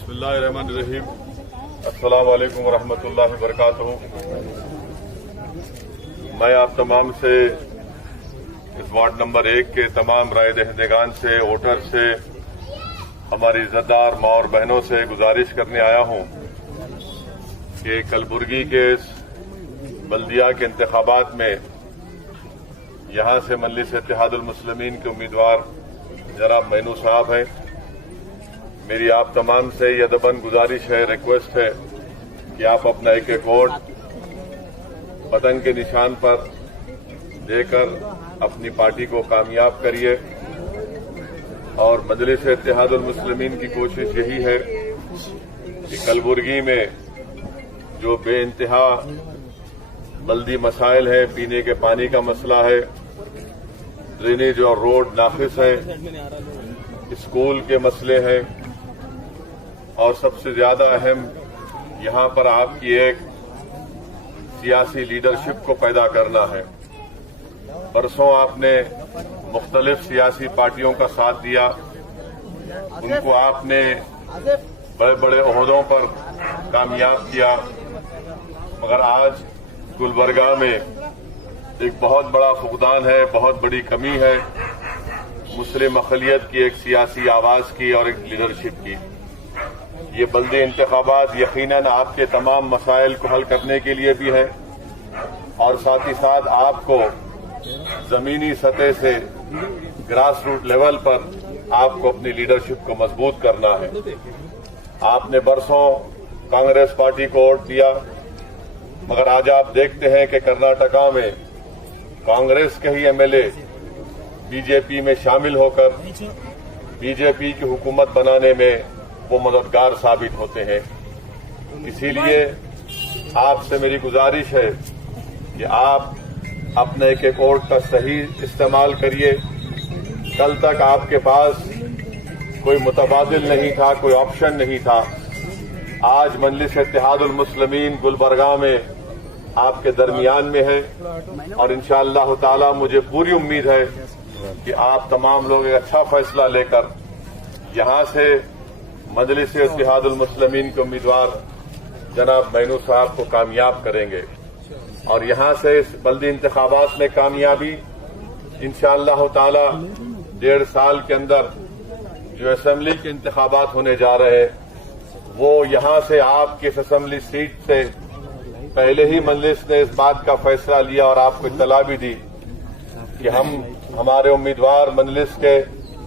बिस्मिल्लाहिर्रहमानिर्रहीम। अस्सलाम वालेकुम वरहमतुल्लाहि वबरकातुहू। मैं आप तमाम से इस वार्ड नंबर 1 के तमाम राय दहिंदगान से, वोटर से, हमारी इज्जतदार माँ और बहनों से गुजारिश करने आया हूं कि कलबुर्गी के बल्दिया के इंतखाबात में यहां से मजलिस इत्तेहादुल मुस्लिमीन के उम्मीदवार जनाब मैनू साहब हैं। मेरी आप तमाम से ये अदबन गुजारिश है, रिक्वेस्ट है कि आप अपना एक एक वोट पतंग के निशान पर देकर अपनी पार्टी को कामयाब करिए। और मजलिस इत्तेहादुल मुस्लिमीन की कोशिश यही है कि कलबुर्गी में जो बेइंतहा बल्दी मसाइल है, पीने के पानी का मसला है, ड्रेनेज और रोड नाकिस है, स्कूल के मसले हैं, और सबसे ज्यादा अहम यहां पर आपकी एक सियासी लीडरशिप को पैदा करना है। बरसों आपने मुख्तलिफ सियासी पार्टियों का साथ दिया, उनको आपने बड़े बड़े ओहदों पर कामयाब किया, मगर आज गुलबर्गा में एक बहुत बड़ा फुकदान है, बहुत बड़ी कमी है मुस्लिम अक़लियत की एक सियासी आवाज की और एक लीडरशिप की। ये बल्दी इंतखाबात यकीनन आपके तमाम मसाइल को हल करने के लिए भी है, और साथ ही साथ आपको जमीनी सतह से ग्रास रूट लेवल पर आपको अपनी लीडरशिप को मजबूत करना है। आपने बरसों कांग्रेस पार्टी को वोट दिया, मगर आज आप देखते हैं कि कर्नाटका में कांग्रेस के ही एमएलए बीजेपी में शामिल होकर बीजेपी की हुकूमत बनाने में वो मददगार साबित होते हैं। इसीलिए आपसे मेरी गुजारिश है कि आप अपने एक एक वोट का सही इस्तेमाल करिए। कल तक आपके पास कोई मुतबादिल नहीं था, कोई ऑप्शन नहीं था। आज मजलिस इत्तेहादुल मुस्लिमीन गुलबर्गा में आपके दरमियान में है, और इंशाअल्लाह ताला मुझे पूरी उम्मीद है कि आप तमाम लोग एक अच्छा फैसला लेकर यहां से मजलिस इत्तेहादुल मुस्लिमीन के उम्मीदवार जनाब मैनू साहब को कामयाब करेंगे। और यहां से इस बल्दी इंतखाबात में कामयाबी इंशाअल्लाह ताला 1.5 साल के अंदर जो असेंबली के इंतखाबात होने जा रहे हैं, वो यहां से आपकी इस असेंबली सीट से पहले ही मजलिस ने इस बात का फैसला लिया और आपको इत्तला भी दी कि हमारे उम्मीदवार मजलिस के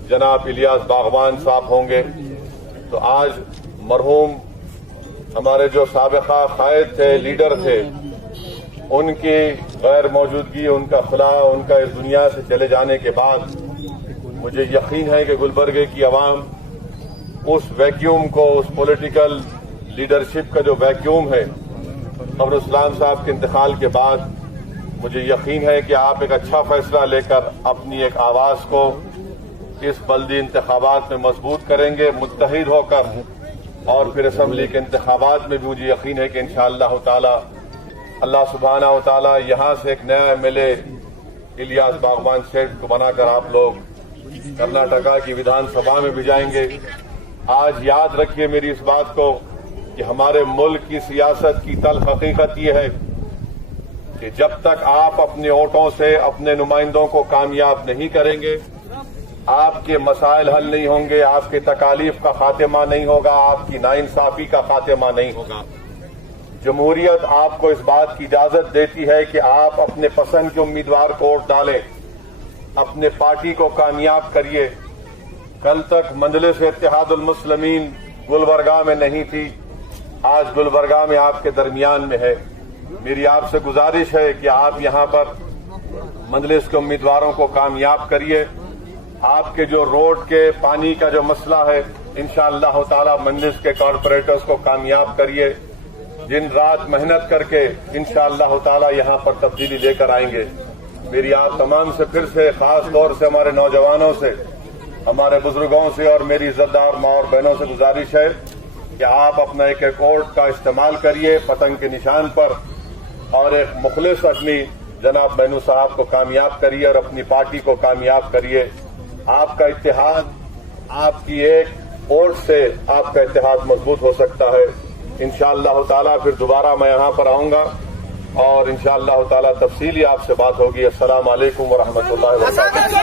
जनाब इलियास बागवान साहब होंगे। तो आज मरहूम हमारे जो साबिका कायद थे, लीडर थे, उनकी गैर मौजूदगी, उनका खुला, उनका इस दुनिया से चले जाने के बाद मुझे यकीन है कि गुलबर्गे की आवाम उस वैक्यूम को, उस पॉलिटिकल लीडरशिप का जो वैक्यूम है खबर इस्लाम साहब के इंतकाल के बाद, मुझे यकीन है कि आप एक अच्छा फैसला लेकर अपनी एक आवाज को इस बल्दी इंतखाबात में मजबूत करेंगे, मुत्तहिद होकर। और फिर असेंबली के इंतखाबात में भी मुझे यकीन है कि इंशाअल्लाह ताला अल्लाह सुब्हानहू ताला यहां से एक नया एमएलए इलियास बागवान सेठ को बनाकर आप लोग कर्नाटका की विधानसभा में भी जाएंगे। आज याद रखिए मेरी इस बात को कि हमारे मुल्क की सियासत की तल्ख हकीकत ये है कि जब तक आप अपने वोटों से अपने नुमाइंदों को कामयाब नहीं करेंगे, आपके मसाइल हल नहीं होंगे, आपके तकालीफ का खात्मा नहीं होगा, आपकी नाइंसाफी का खात्मा नहीं होगा। जमहूरियत आपको इस बात की इजाजत देती है कि आप अपने पसंद के उम्मीदवार को वोट डालें, अपने पार्टी को कामयाब करिए। कल तक मजलिस इत्तेहादुल मुस्लिमीन गुलबर्गा में नहीं थी, आज गुलबर्गा में आपके दरमियान में है। मेरी आपसे गुजारिश है कि आप यहां पर मजलिस के उम्मीदवारों को कामयाब करिए। आपके जो रोड के पानी का जो मसला है, इंशाअल्लाह ताला मजलिस के कॉर्पोरेटर्स को कामयाब करिए। दिन रात मेहनत करके इंशाअल्लाह ताला यहां पर तब्दीली लेकर आएंगे। मेरी आप तमाम से फिर से, खास तौर से हमारे नौजवानों से, हमारे बुजुर्गों से और मेरी इज्जतदार माँ और बहनों से गुजारिश है कि आप अपना एक एक वोट का इस्तेमाल करिए पतंग के निशान पर, और एक मुखलिस आदमी जनाब मैनू साहब को कामयाब करिए और अपनी पार्टी को कामयाब करिए। आपका इत्तेहाद, आपकी एक वोट से आपका इत्तेहाद मजबूत हो सकता है। इंशाअल्लाह ताला फिर दोबारा मैं यहाँ पर आऊंगा और इंशाअल्लाह ताला तफसीली आपसे बात होगी। अस्सलाम वालेकुम व रहमतुल्लाहि व बरकातहू।